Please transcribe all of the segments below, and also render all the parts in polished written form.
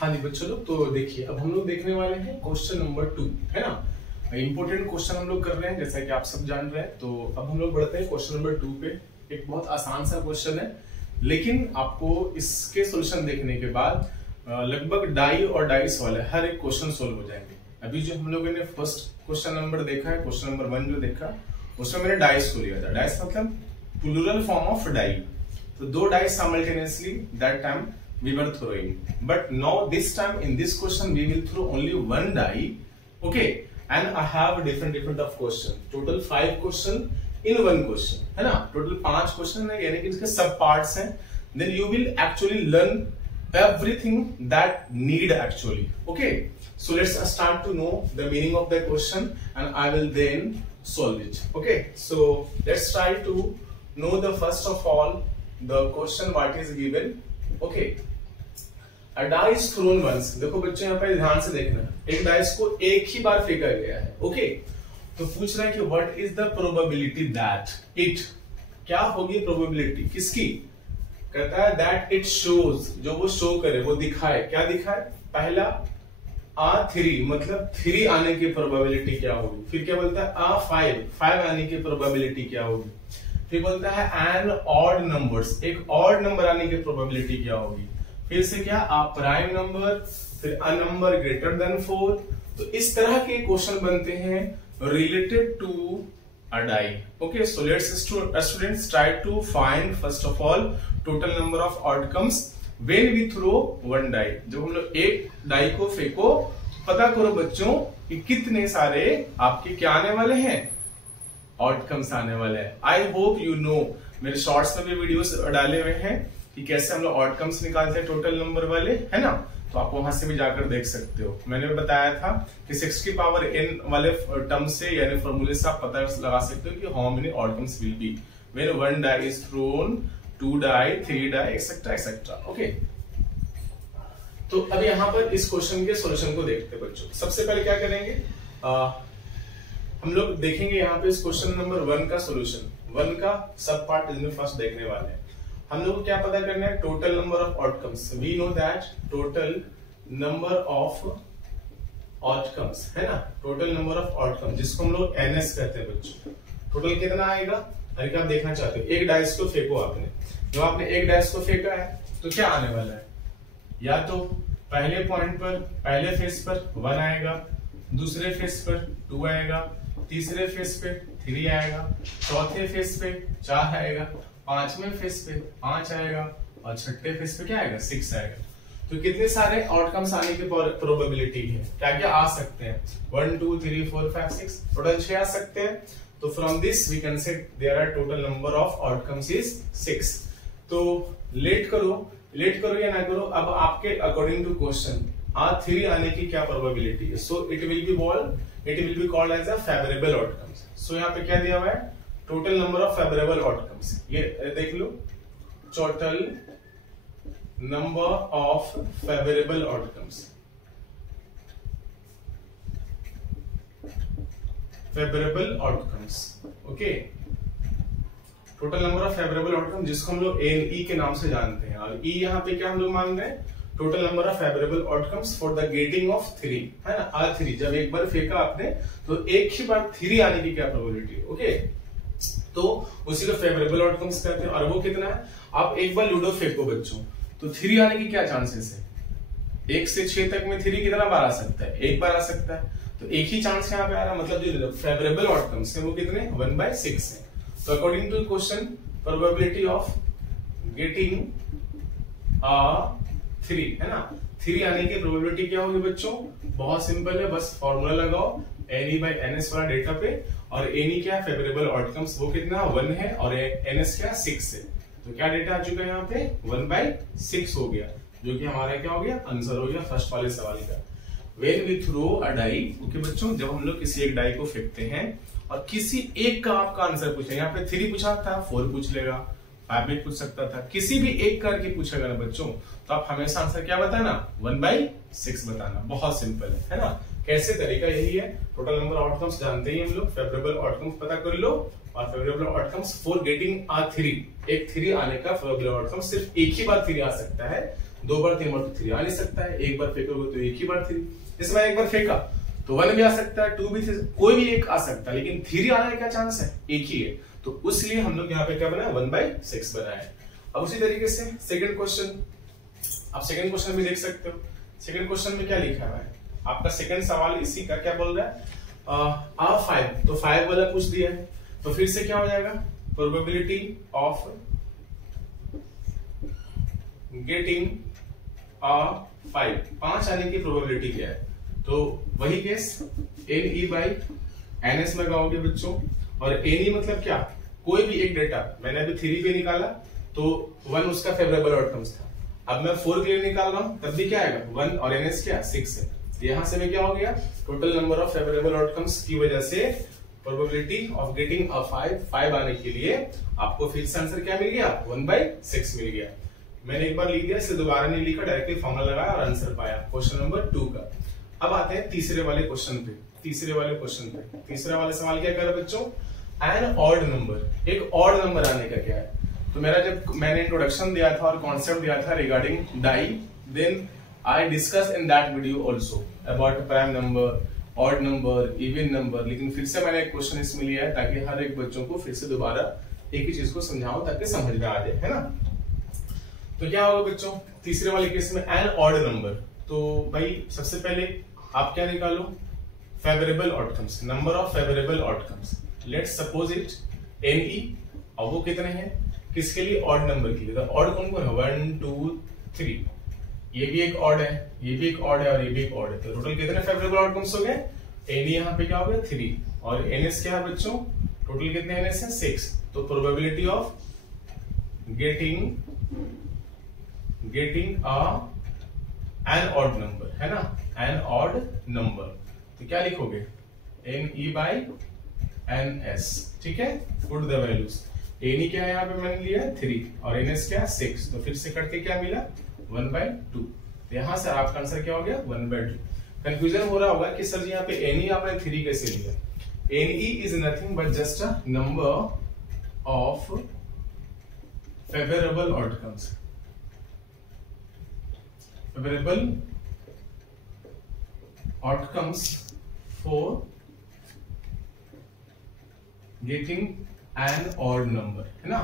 हाँ जी बच्चों लोग, तो देखिए अब हम लोग देखने वाले हैं क्वेश्चन नंबर 2, है ना। इंपॉर्टेंट क्वेश्चन हम लोग कर रहे हैं जैसा कि आप सब जान रहे हैं। तो अब हम लोग बढ़ते हैं क्वेश्चन नंबर 2 पे। एक बहुत आसान सा क्वेश्चन है, लेकिन आपको इसके सॉल्यूशन देखने के बाद लगभग डाई और डाइस वाले हर एक क्वेश्चन सोल्व हो जाएंगे। अभी जो हम लोगों ने फर्स्ट क्वेश्चन नंबर देखा है, क्वेश्चन नंबर 1 जो देखा, उसमें मैंने डाइस को लिया था। डाइस मतलब प्लूरल फॉर्म ऑफ डाई। तो दो dice simultaneously that time we were throwing, but now this time in this question we will throw only one die, okay, and I have different of question, total 5 question in one question, है ना। total 5 question है, यानी कि इसके सब parts हैं। then you will actually learn everything that need actually, okay। so let's start to know the meaning of the question and I will then solve it, okay। so let's try to know the first of all the question what is given, okay। A dice thrown once, देखो बच्चों यहाँ पे ध्यान से देखना, एक dice को एक ही बार फेंका गया है, ओके। तो पूछ रहा है कि what is the probability that it, क्या होगी प्रोबेबिलिटी किसकी, कहता है दैट इट शोज, जो वो शो करे, वो दिखाए, क्या दिखाए, पहला A3 मतलब 3 आने की प्रोबेबिलिटी क्या होगी, फिर क्या बोलता है A5 आने की प्रोबेबिलिटी क्या होगी, फिर बोलता है एन ऑड नंबर्स, एक ऑड नंबर आने की प्रोबेबिलिटी क्या होगी, फिर से क्या अ प्राइम नंबर, फिर अ नंबर ग्रेटर देन 4। तो इस तरह के क्वेश्चन बनते हैं related to a die, okay. So let's students try to find first of all total number of outcomes when we throw one die. जब हम लोग एक डाई को फेंको, पता करो बच्चों कि कितने सारे आपके क्या आने वाले हैं, आउटकम्स आने वाले हैं। आई होप यू नो, मेरे शॉर्ट्स में भी वीडियोस डाले हुए हैं कि कैसे हम लोग आउटकम्स निकालते हैं टोटल नंबर वाले, है ना। तो आप वहां से भी जाकर देख सकते हो। मैंने बताया था कि 6 की पावर n वाले टर्म से यानी फॉर्मूले से आप पता लगा सकते हो कि how many outcomes will be when one die is thrown, 2 die, 3 die etcetera etcetera, okay. तो अब यहाँ पर इस क्वेश्चन के सॉल्यूशन को देखते हैं बच्चों। सबसे पहले क्या करेंगे, हम लोग देखेंगे यहाँ पे इस क्वेश्चन नंबर 1 का सॉल्यूशन, 1 का सब पार्ट इसमें फर्स्ट देखने वाले हैं। हम लोग को क्या पता करना है, total number of outcomes. We know that total number of outcomes, है ना, टोटल नंबर ऑफ आउटकम्स जिसको हम लोग एनएस कहते हैं बच्चों। टोटल कितना आएगा, अगर आप देखना चाहते हो, एक डाइस को फेंको आपने, जब आपने एक डाइस को फेंका है तो क्या आने वाला है, या तो पहले पॉइंट पर, पहले फेस पर 1 आएगा, दूसरे फेस पर 2 आएगा, तीसरे फेस पे 3 आएगा, चौथे फेस पे 4 आएगा, पांचवें फेस पे 5 आएगा और छठे फेस पे क्या आएगा, 6 आएगा। तो कितने सारे आउटकम्स आने की प्रोबेबिलिटी है, क्या क्या आ सकते हैं, 1 2 3 4 5 6, टोटल 6 आ सकते हैं। तो from this we can say there are total number of outcomes is 6। तो लेट करो या ना करो, अब आपके अकॉर्डिंग टू क्वेश्चन A3 आने की क्या प्रोबेबिलिटी है। So it will be called as a favourable outcomes. So यहाँ पे क्या दिया हुआ है, total number of favourable outcomes, ये देख लो, total number of favourable outcomes, favourable outcomes, okay. Total number of favourable outcome जिसको हम लोग NE के नाम से जानते हैं, और E यहाँ पे क्या हम लोग मान रहे हैं, total number of favourable outcomes for the getting off 3, है ना, A3। जब एक बार फेंका आपने तो एक ही बार 3 आने की क्या प्रोबेबिलिटी, ओके। तो उसी को फेवरेबल आउटकम्स कहते हैं। और वो कितना है, आप एक बार लूडो फेंको बच्चों तो 3 आने की क्या चांसेस है, 1 से 6 तक में 3 कितना बार आ सकता है, एक बार आ सकता है। तो एक ही चांस यहाँ पे आ रहा, मतलब जो फेवरेबल आउटकम्स है वो कितने, 1/6 है। तो according to question probability of getting A3, है ना, 3 आने की प्रोबेबिलिटी क्या होगी बच्चों, बहुत सिंपल है, बस फॉर्मूला लगाओ NE/NS वाला डेटा पे, और NE क्या फेवरेबल आउटकम्स वो कितना 1 है और NS क्या 6 है। तो क्या डेटा आ चुका है यहाँ पे, 1/6 हो गया, जो कि हमारा क्या हो गया, आंसर हो गया फर्स्ट वाले सवाल का। When we throw a die, okay बच्चों, जब हम लोग किसी एक डाई को फेंकते हैं और किसी एक का आपका आंसर पूछे, यहाँ पे 3 पूछा था, 4 पूछ लेगा, 5 भी पूछ सकता था, किसी भी एक करके पूछेगा ना बच्चों, तो आप हमेशा आंसर क्या बताना, 1/6 बताना। बहुत सिंपल है ना। कैसे, तरीका यही है, टोटल नंबर आउटकम्स जानते ही हम लोग, फेवरेबल आउटकम्स पता कर लो, और favourable outcomes for getting A3, एक 3 आने का फेवरेबल आउटकम सिर्फ एक ही बार 3 आ सकता है, 2 बार 3 बार तो 3 आ नहीं सकता है, एक बार फेंकोगे तो एक ही बार 3, इसमें एक बार फेंका तो 1 भी आ सकता है, 2 भी, कोई भी एक आ सकता है, लेकिन 3 आने का क्या चांस है, एक ही है, तो उसलिए हम लोग यहाँ पे क्या बनाया 1/6 बनाया है। अब उसी तरीके से सेकंड क्वेश्चन, आप सेकंड क्वेश्चन भी देख सकते हो। सेकंड क्वेश्चन में क्या लिखा हुआ है आपका सेकंड सवाल इसी का क्या बोल रहा है, 5, तो 5 वाला पूछ दिया है, तो फिर से क्या हो जाएगा, प्रोबेबिलिटी ऑफ गेटिंग 5 आने की प्रोबेबिलिटी क्या है, तो वही केस NE/NS में गाओगे बच्चों, और NE मतलब क्या, कोई भी एक डेटा, मैंने अभी 3 पे निकाला तो 1 उसका फेवरेबल आउटकम्स था, अब मैं 4 के लिए निकाल रहा हूं तब भी क्या आएगा 1, और NS क्या 6 है, तो यहां से मैं क्या हो गया, total number of favourable outcomes की वजह से प्रोबेबिलिटी ऑफ गेटिंग 5 आने के लिए आपको फिर से आंसर क्या मिल गया, 1/6 मिल गया। मैंने एक बार लिख दिया, इसे दोबारा नहीं लिखा, डायरेक्टली फॉर्मूला लगाया और आंसर पाया क्वेश्चन नंबर 2 का। अब आते हैं तीसरे वाले क्वेश्चन पे। तीसरा वाले सवाल क्या कर रहा है बच्चों, एन ऑड नंबर, एक ऑड नंबर आने का क्या है, तो मेरा जब मैंने इंट्रोडक्शन दिया था और कॉन्सेप्ट दिया था regarding die, then I discuss in that video also about prime number, odd number, even number, लेकिन फिर से मैंने एक क्वेश्चन इसमें लिया है ताकि हर एक बच्चों को फिर से दोबारा एक ही चीज को समझाऊं ताकि समझ में आ जाए, है ना। तो क्या होगा बच्चों तीसरे वाले केस में, एन ऑड नंबर, तो भाई सबसे पहले आप क्या निकालो, favourable outcomes, number of favourable outcomes, let's suppose it NE, और वो कितने हैं, किसके लिए, ऑड नंबर के लिए, तो ऑड कौन कौन है, 1 2 3, ये भी एक ऑड है, ये भी एक ऑड है और ये भी एक ऑड है, तो टोटल कितने फेवरेबल आउटकम्स हो गए, NE यहाँ पे क्या हो गया 3, और NS क्या है बच्चों, टोटल कितने NS है 6, तो probability of getting an odd number, है ना, एन ऑड नंबर, तो क्या लिखोगे NE/NS, ठीक है, पुट द वैल्यूज, NE क्या है यहाँ पे मैंने लिया 3 और NS क्या 6, तो फिर से करके क्या मिला 1/2, तो यहां से आपका आंसर क्या हो गया 1/2। कंफ्यूजन हो रहा होगा कि सर जी यहाँ पे NE आपने 3 कैसे लिया, NE is nothing but just a number of favourable outcomes, favourable outcomes for getting an odd number, है ना,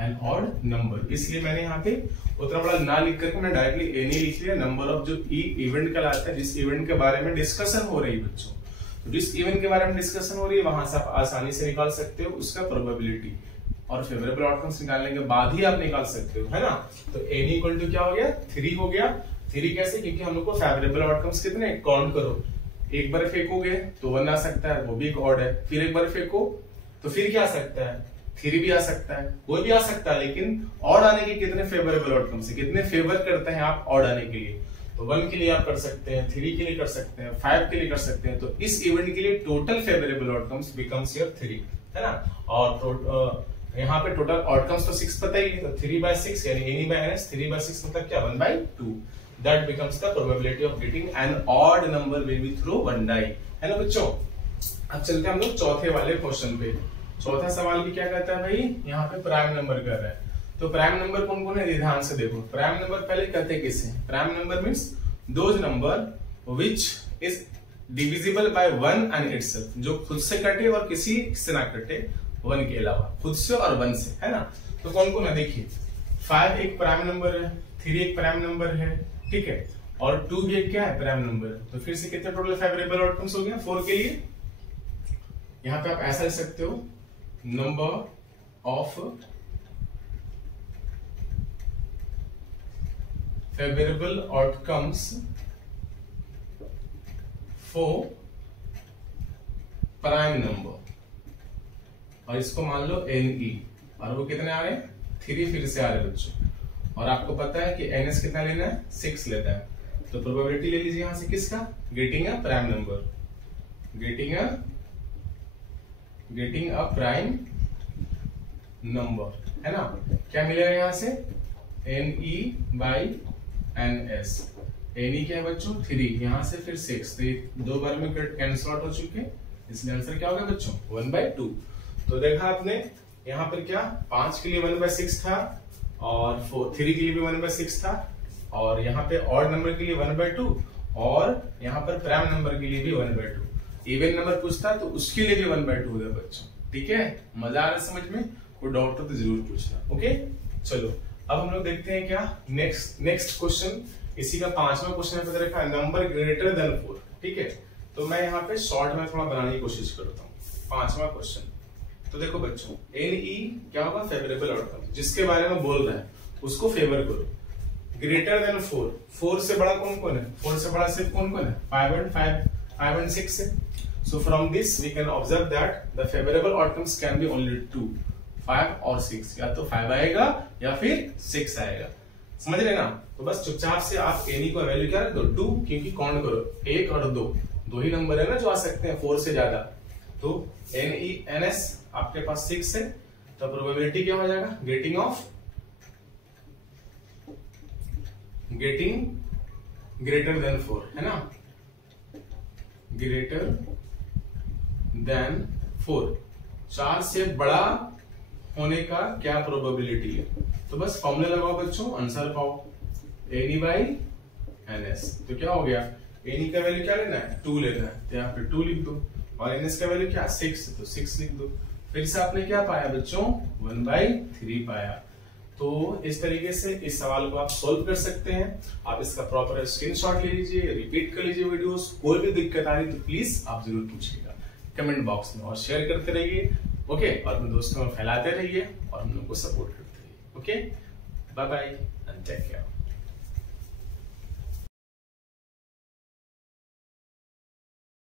एन ऑड नंबर, इसलिए मैंने यहाँ पे उतना बड़ा ना लिख करके मैं डायरेक्टली NE लिख लिया, नंबर ऑफ जो इवेंट कहलाता है, जिस इवेंट के बारे में डिस्कशन हो रही है बच्चों, तो जिस इवेंट के बारे में डिस्कशन हो रही है वहां से आप आसानी से निकाल सकते हो उसका प्रोबेबिलिटी, और फेवरेबल आउटकम्स निकालने के बाद ही आप निकाल सकते हो, है ना। तो NE इक्वल टू क्या हो गया 3 हो गया, 3 कैसे, क्योंकि हम लोग को फेवरेबल आउटकम्स कितने, काउंट करो, एक बार फेंकोगे तो 1 आ सकता है, वो भी एक ऑड है, फिर एक बार फेंको तो फिर क्या आ सकता है 3 भी आ सकता है, कोई भी आ सकता है, लेकिन ऑड आने के कितने फेवरेबल आउटकम्स है, कितने फेवर करते हैं आप ऑड आने के लिए, तो 1 के लिए आप कर सकते हैं, 3 के लिए कर सकते हैं, 5 के लिए कर सकते हैं, तो इस इवेंट के लिए total favourable outcomes becomes your 3, है ना, और यहाँ पे टोटल आउटकम्स तो 6 पता ही है, तो 3/6 यानी NE/NS 3/6 मतलब क्या 1/2, that becomes the probability of getting an odd number when we throw 1 die, है ना बच्चों। अब चलते हैं हम लोग चौथे वाले क्वेश्चन पे। चौथा सवाल भी क्या कहता है भाई, यहाँ पे प्राइम नंबर कर रहा है, तो प्राइम नंबर कौन कौन है, ध्यान से देखो, प्राइम नंबर पहले कहते किसे, prime number means those number which is divisible by 1 and itself, जो खुद से कटे और किसी से ना कटे, 1 के अलावा, खुद से और 1 से, है ना। तो कौन कौन है देखिए, 5 एक प्राइम नंबर है, 3 एक प्राइम नंबर है, ठीक है, और 2 भी एक क्या है प्राइम नंबर है, तो फिर से कितने टोटल फेवरेबल आउटकम्स हो गया 4 के लिए। यहां पे आप ऐसा लिख सकते हो, number of favourable outcomes for prime number, और इसको मान लो NE, और वो कितने आ रहे हैं 3 फिर से आ रहे बच्चों, और आपको पता है कि NS कितना लेना है 6 लेता है, तो प्रोबेबिलिटी ले लीजिए यहां से किसका, getting a prime number, getting a prime number, है ना। क्या मिलेगा यहां से NE/NS, NE क्या है बच्चों 3, यहां से फिर 6, तो ये 2 बार में कैंसिल आउट हो चुके, इसलिए आंसर क्या होगा बच्चों 1/2। तो देखा आपने यहाँ पर क्या 5 के लिए 1/6 था, और 3 के लिए भी 1/6 था, और यहाँ पे ऑड नंबर के लिए 1/2 और यहाँ पर प्राइम नंबर के लिए भी 1/2। इवन नंबर पूछता है तो उसके लिए भी 1/2 होगा बच्चों। ठीक है, मजा आ रहा है समझ में? कोई डाउट हो तो जरूर पूछना। ओके चलो अब हम लोग देखते हैं क्या नेक्स्ट क्वेश्चन। इसी का 5वां क्वेश्चन है, पता रखा नंबर ग्रेटर देन 4। ठीक है, तो मैं यहाँ पे शॉर्ट में थोड़ा बनाने की कोशिश करता हूँ। 5वां क्वेश्चन तो देखो बच्चों, NE क्या होगा? फेवरेबल आउटकम, जिसके बारे में बोल रहे हैं उसको फेवर करो। ग्रेटर देन 4, 4 से बड़ा कौन कौन है? 4 से बड़ा सिर्फ कौन कौन है? 5 and 6 है। So from this we can observe that the favorable outcomes can be only 2, 5 और 6। या तो 5 आएगा या फिर 6 आएगा, समझ रहे ना? तो बस चुपचाप से आप एनी को वैल्यू क्या रख दो? 2, क्योंकि काउंट करो 1 और 2 ही नंबर है ना जो आ सकते हैं 4 से ज्यादा। तो NS आपके पास 6 है, तो प्रोबेबिलिटी क्या हो जाएगा? गेटिंग ग्रेटर देन 4 है ना, ग्रेटर देन 4, 4 से बड़ा होने का क्या प्रोबेबिलिटी है? तो बस फॉर्मूला लगाओ बच्चों, आंसर पाओ। NE बाई NS, तो क्या हो गया? NE का वैल्यू क्या लेना है? 2 लेना है, तो यहाँ पे 2 लिख दो, और NS का वैल्यू क्या? 6, तो 6 लिख दो। फिर से आपने क्या पाया बच्चों? 1/3 पाया। तो इस तरीके से इस सवाल को आप सोल्व कर सकते हैं। आप इसका प्रॉपर स्क्रीनशॉट ले लीजिए, रिपीट कर लीजिए वीडियोस। कोई भी दिक्कत आ रही तो प्लीज आप जरूर पूछिएगा कमेंट बॉक्स में, और शेयर करते रहिए। ओके, और अपने दोस्तों में फैलाते रहिए और हम लोग को सपोर्ट करते रहिए। Okay, bye bye and take care.